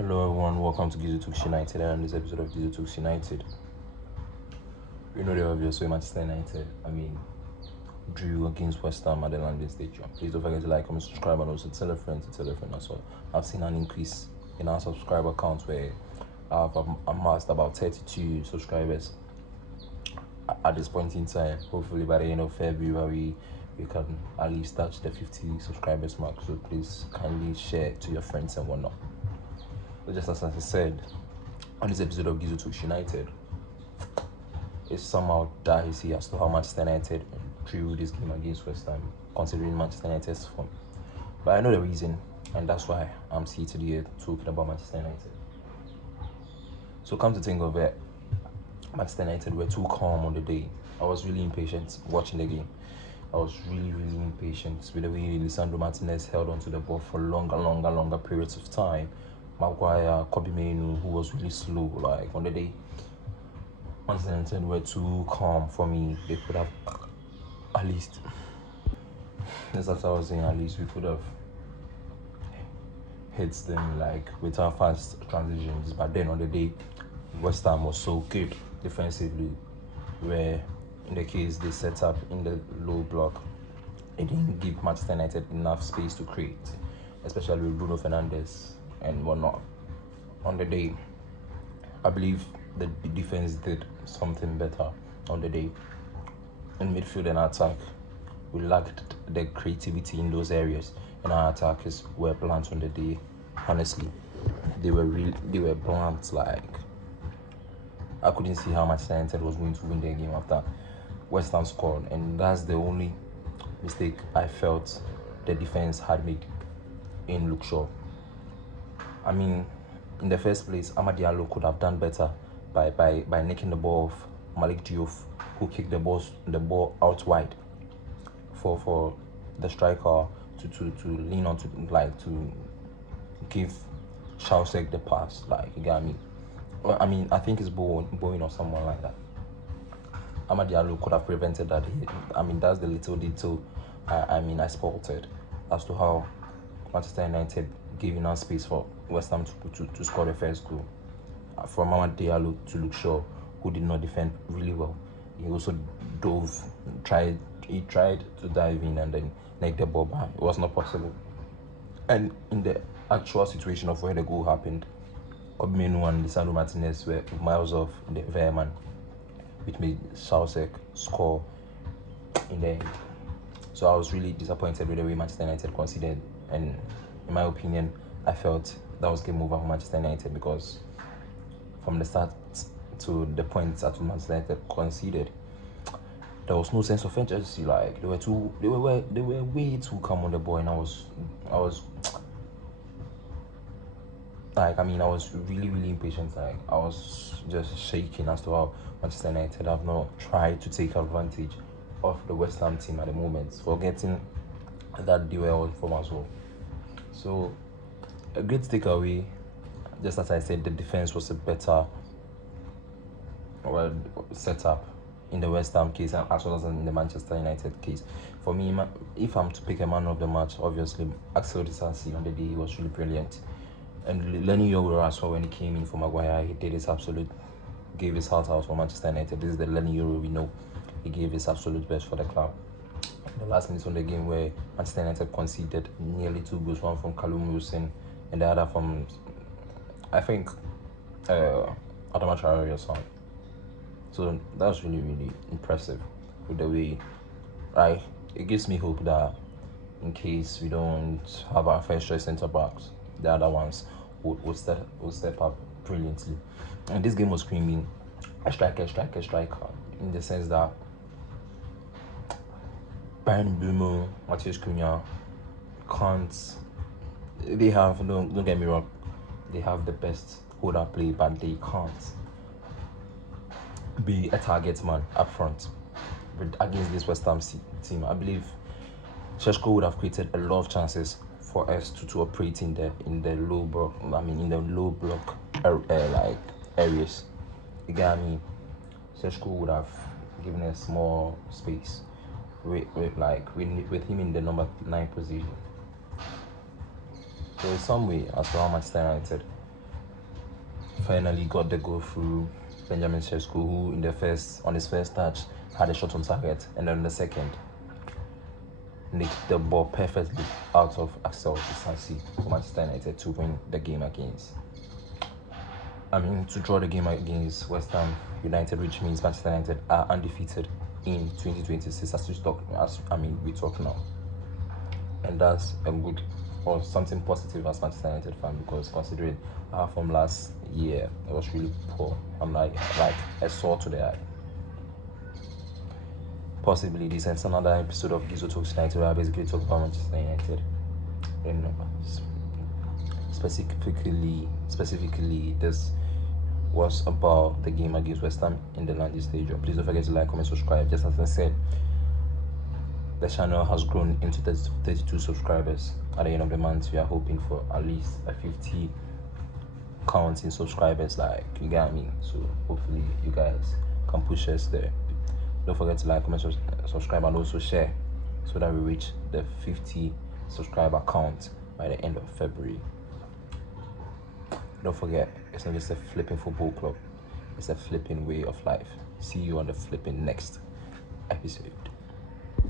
Hello everyone, welcome to Gizu Talks United, and this episode of Gizu Talks United. You know the obvious way, Manchester United, drew against West Ham at the London Stadium. Please don't forget to like, comment, subscribe, and also tell a friend as well. I've seen an increase in our subscriber count where I've amassed about 32 subscribers at this point in time. Hopefully by the end of February we can at least touch the 50 subscribers mark, so please kindly share it to your friends and whatnot. So just as I said, on this episode of Gizu Talks United, it's somehow dicey as to how Manchester United drew this game against West Ham, considering Manchester United's form. But I know the reason, and that's why I'm seated here talking about Manchester United. So come to think of it, Manchester United were too calm on the day. I was really impatient watching the game. I was really impatient with the way Lisandro Martinez held onto the ball for longer periods of time. Maguire, Kobe Mainoo, who was really slow, like on the day. Manchester United were too calm for me. They could have at least, that's what I was saying, at least we could have hit them like without fast transitions. But then on the day, West Ham was so good defensively, where in the case they set up in the low block, it didn't give Manchester United enough space to create, especially with Bruno Fernandes and whatnot. On the day, I believe the defense did something better on the day. In midfield and attack, we lacked the creativity in those areas, and our attackers were blunt on the day. Honestly, they were blunt. Like, I couldn't see how Manchester United was going to win their game after West Ham scored, and that's the only mistake I felt the defense had made in Luke Shaw. In the first place, Amad Diallo could have done better by nicking the ball off Malik Diouf, who kicked the ball out wide for the striker to lean on to give Shausek the pass. Like, you got me. I think it's Bowen or someone like that. Amad Diallo could have prevented that. That's the little detail I spotted as to how Manchester United gave enough space for West Ham to score the first goal. From Amad Diallo to Luke Shaw, who did not defend really well. He also tried to dive in and then make the ball back. It was not possible. And in the actual situation of where the goal happened, Kobe Mainoo and Lisandro Martinez were miles off the Veerman, which made Shausek score in the end. So I was really disappointed with the way Manchester United conceded, and in my opinion, I felt that was game over for Manchester United, because from the start to the point at which Manchester United conceded, there was no sense of urgency. Like, they were way too calm on the ball, and I was really impatient. Like, I was just shaking as to how Manchester United have not tried to take advantage of the West Ham team at the moment, forgetting that they were on form as well. So, a great takeaway, just as I said, the defense was a better setup in the West Ham case, as well as in the Manchester United case. For me, if I'm to pick a man of the match, obviously Axel Disasi on the day, he was really brilliant. And Lenny Yoro as well, when he came in for Maguire, he did his absolute, gave his heart out for Manchester United. This is the Lenny Yoro we know. He gave his absolute best for the club. The last minute on the game where Manchester United conceded nearly 2 goals, one from Callum Wilson and the other from, I think, Adama Traore or something. So that was really impressive with the way, it gives me hope that in case we don't have our first choice centre backs, the other ones will step up brilliantly. And this game was screaming a striker, in the sense that Bayern Bumo, Matheus Cunha don't get me wrong, they have the best holder play, but they can't be a target man up front against this West Ham team. I believe Šeško would have created a lot of chances for us to operate in the low block. In the low block areas. You get me? Šeško would have given us more space with him in the number 9 position. There is some way as to how Manchester United finally got the goal through Benjamin Šeško, who on his first touch had a shot on target, and then the second nicked the ball perfectly out of Axel Disasi for Manchester United to win the game against. To draw the game against West Ham United, which means Manchester United are undefeated in 2026 as we talk now. And that's a good or something positive as Manchester United fan, because considering our form last year, it was really poor. I'm like a sword to the eye. Possibly this is another episode of Gizo Talks United where I basically talk about Manchester United. And specifically this was about the game against West Ham in the London Stadium. Please don't forget to like, comment, subscribe. Just as I said, the channel has grown into 32 subscribers. At the end of the month, we are hoping for at least a 50 count in subscribers, like, you get me? So hopefully you guys can push us there. Don't forget to like, comment, subscribe, and also share so that we reach the 50 subscriber count by the end of February. Don't forget, it's not just a flipping football club, it's a flipping way of life. See you on the flipping next episode.